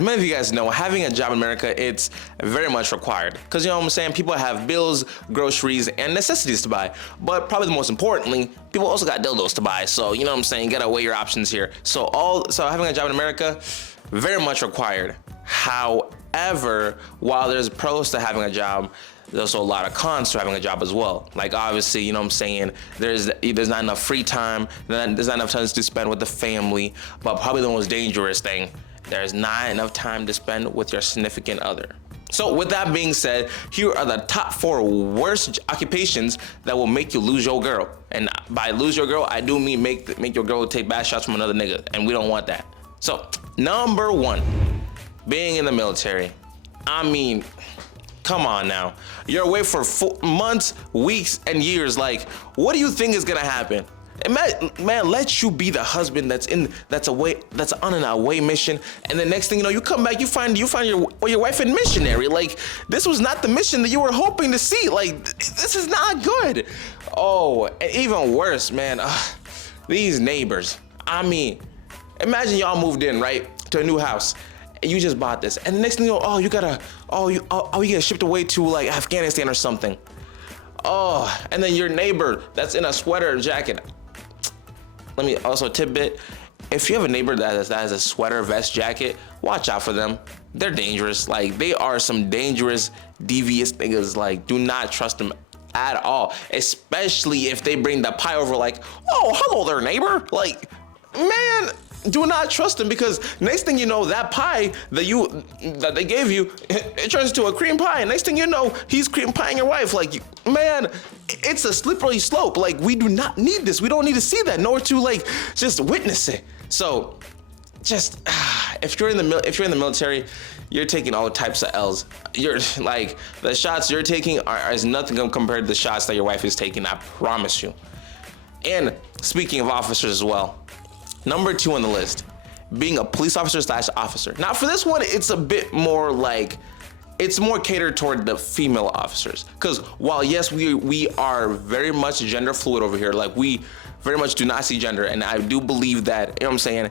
as many of you guys know, having a job in America, it's very much required. Because, you know what I'm saying, people have bills, groceries, and necessities to buy. But probably the most importantly, people also got dildos to buy. So, you know what I'm saying, you gotta weigh your options here. So having a job in America, very much required. However, while there's pros to having a job, there's also a lot of cons to having a job as well. Like, obviously, you know what I'm saying, there's not enough free time, there's not enough time to spend with the family, but probably the most dangerous thing, there's not enough time to spend with your significant other. So with that being said, here are the top 4 worst occupations that will make you lose your girl. And by lose your girl, I do mean make your girl take bad shots from another nigga, and we don't want that. So, number 1, being in the military. I mean, come on now. You're away for months, weeks, and years. Like, what do you think is gonna happen? Man, let you be the husband that's on an away mission, and the next thing you know, you come back, you find your wife in missionary. Like, this was not the mission that you were hoping to see. Like, this is not good. Oh, and even worse, man. These neighbors. I mean, imagine y'all moved in, right, to a new house, and you just bought this, and the next thing you know, you get shipped away to like Afghanistan or something. Oh, and then your neighbor that's in a sweater jacket. Let me also tidbit, if you have a neighbor that has a sweater vest jacket, watch out for them. They're dangerous. Like, they are some dangerous, devious niggas. Like, do not trust them at all, especially if they bring the pie over like, oh, hello there, neighbor. Like, man, do not trust them, because next thing you know, that pie that they gave you, it turns into a cream pie, and next thing you know, he's cream pieing your wife. Like, man, it's a slippery slope. Like, we do not need this. We don't need to see that, nor to like just witness it. So, just if you're in the military, you're taking all types of L's. You're like, the shots you're taking are nothing compared to the shots that your wife is taking. I promise you. And speaking of officers as well. Number 2 on the list, being a police officer/officer. Now for this one, it's a bit more like, it's more catered toward the female officers. Because while yes, we are very much gender fluid over here, like we very much do not see gender. And I do believe that, you know what I'm saying,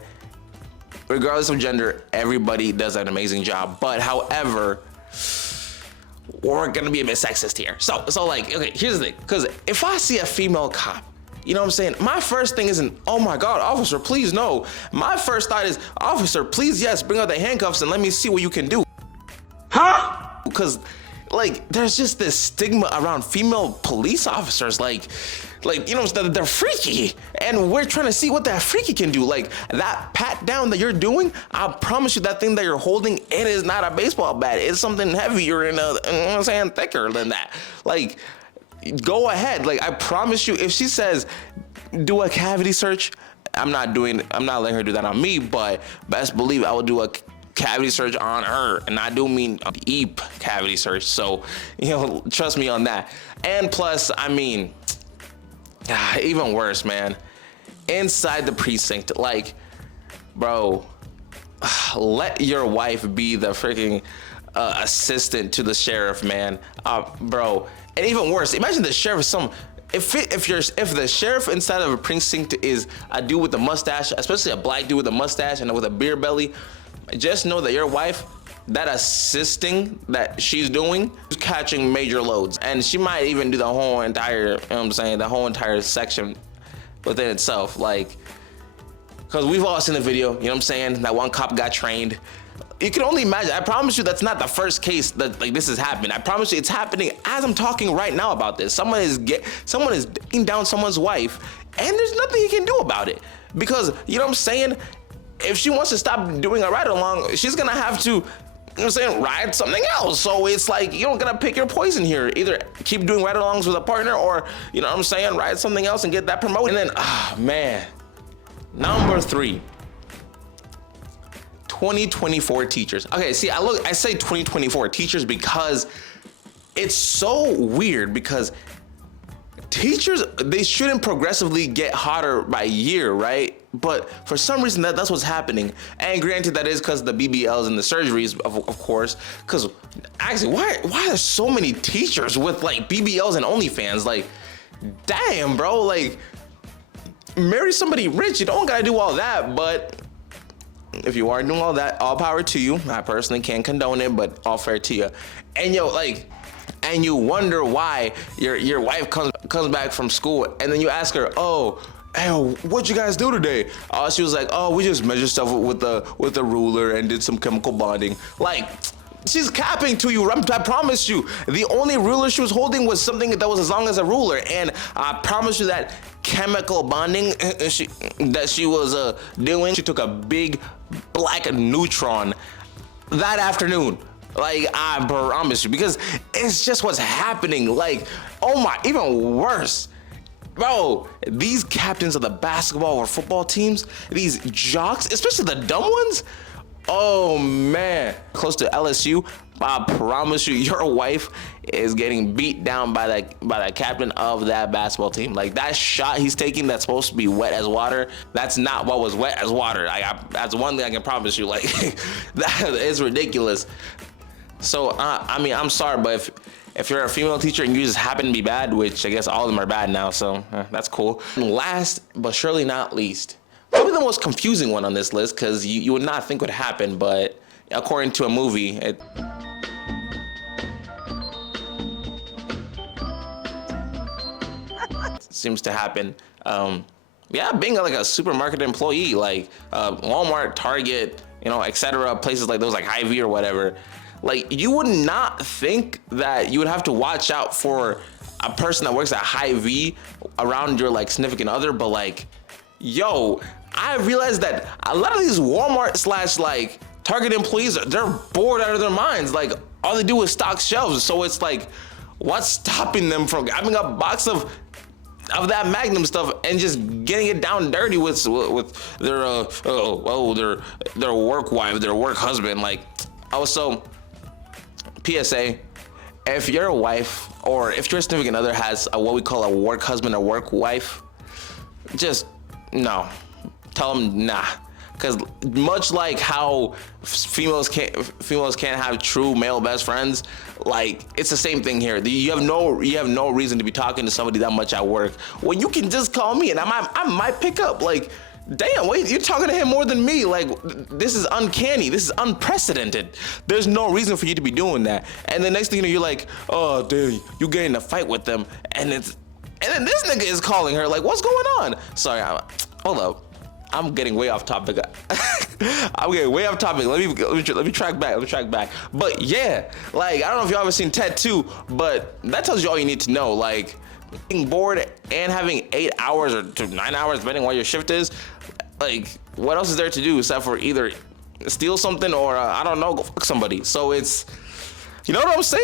regardless of gender, everybody does an amazing job. But however, we're gonna be a bit sexist here. So like, okay, here's the thing. Because if I see a female cop, you know what I'm saying, my first thing isn't, oh my God, officer, please no. My first thought is, officer, please yes, bring out the handcuffs and let me see what you can do. Huh? Because like, there's just this stigma around female police officers, like, you know, they're freaky, and we're trying to see what that freaky can do. Like, that pat down that you're doing, I promise you, that thing that you're holding, it is not a baseball bat. It's something heavier and, you know what I'm saying, thicker than that. Like, go ahead. Like, I promise you, if she says do a cavity search, I'm not letting her do that on me, but best believe I will do a cavity search on her. And I do mean a deep cavity search. So, you know, trust me on that. And plus, I mean, even worse, man, inside the precinct, like, bro, let your wife be the freaking assistant to the sheriff, man. Bro. And even worse, imagine the sheriff is if the sheriff inside of a precinct is a dude with a mustache, especially a black dude with a mustache and with a beer belly, just know that your wife, that assisting that she's doing, is catching major loads. And she might even do the whole entire, you know what I'm saying, the whole entire section within itself. Like, because we've all seen the video, you know what I'm saying, that one cop got trained. You can only imagine. I promise you, that's not the first case that like this has happened. I promise you, it's happening as I'm talking right now about this. Someone is digging down someone's wife, and there's nothing you can do about it, because you know what I'm saying. If she wants to stop doing a ride along, she's gonna have to, you know what I'm saying, ride something else. So it's like, you don't gotta pick your poison here. Either keep doing ride alongs with a partner, or you know what I'm saying, ride something else and get that promoted. And then, man, number 3. 2024 teachers. Okay, see, I say 2024 teachers because it's so weird, because teachers, they shouldn't progressively get hotter by year, right? But for some reason that's what's happening. And granted, that is because the BBLs and the surgeries, of course. Because actually, why are so many teachers with like BBLs and OnlyFans? Like, damn, bro, like, marry somebody rich. You don't gotta do all that, but if you are doing all that, all power to you. I personally can't condone it, but all fair to you. And yo, like, and you wonder why your wife comes back from school, and then you ask her, oh, hey, what'd you guys do today? She was like, oh, we just measured stuff with the ruler and did some chemical bonding. Like, she's capping to you. I promise you. The only ruler she was holding was something that was as long as a ruler, and I promise you that chemical bonding that she was doing, she took a big black neutron that afternoon. Like, I promise you, because it's just what's happening. Like, oh my, even worse. Bro, these captains of the basketball or football teams, these jocks, especially the dumb ones, oh man. Close to LSU, I promise you, your wife is getting beat down by that captain of that basketball team. Like, that shot he's taking that's supposed to be wet as water, that's not what was wet as water. That's one thing I can promise you. Like, that is ridiculous. So, I mean, I'm sorry, but if you're a female teacher and you just happen to be bad, which I guess all of them are bad now, so that's cool. And last, but surely not least, probably the most confusing one on this list, because you would not think would happen, but according to a movie, it seems to happen. Yeah, being like a supermarket employee, like Walmart, Target, etc., places like those, like Hy-Vee or whatever. Like, you would not think that you would have to watch out for a person that works at Hy-Vee around your like significant other, but like, yo, I realized that a lot of these Walmart / like Target employees, they're bored out of their minds. Like, all they do is stock shelves. So it's like, what's stopping them from having a box of that Magnum stuff and just getting it down dirty with their their work wife, their work husband? Like, also, PSA, if your wife or if your significant other has what we call a work husband or work wife, just no, tell them nah. Because much like how females can't have true male best friends, like, it's the same thing here. You have no reason to be talking to somebody that much at work when you can just call me and I might pick up. Like, damn, wait, you're talking to him more than me. Like, this is uncanny. This is unprecedented. There's no reason for you to be doing that. And the next thing you know, you're like, oh, dude, you get in a fight with them, and then this nigga is calling her. Like, what's going on? Sorry, hold up. I'm getting way off topic. I'm getting way off topic. Let me track back. But yeah, like, I don't know if y'all ever seen Ted 2, but that tells you all you need to know. Like, being bored and having 8 hours or to 9 hours, depending on what your shift is, like, what else is there to do except for either steal something or I don't know, go fuck somebody. So it's, you know what I'm saying?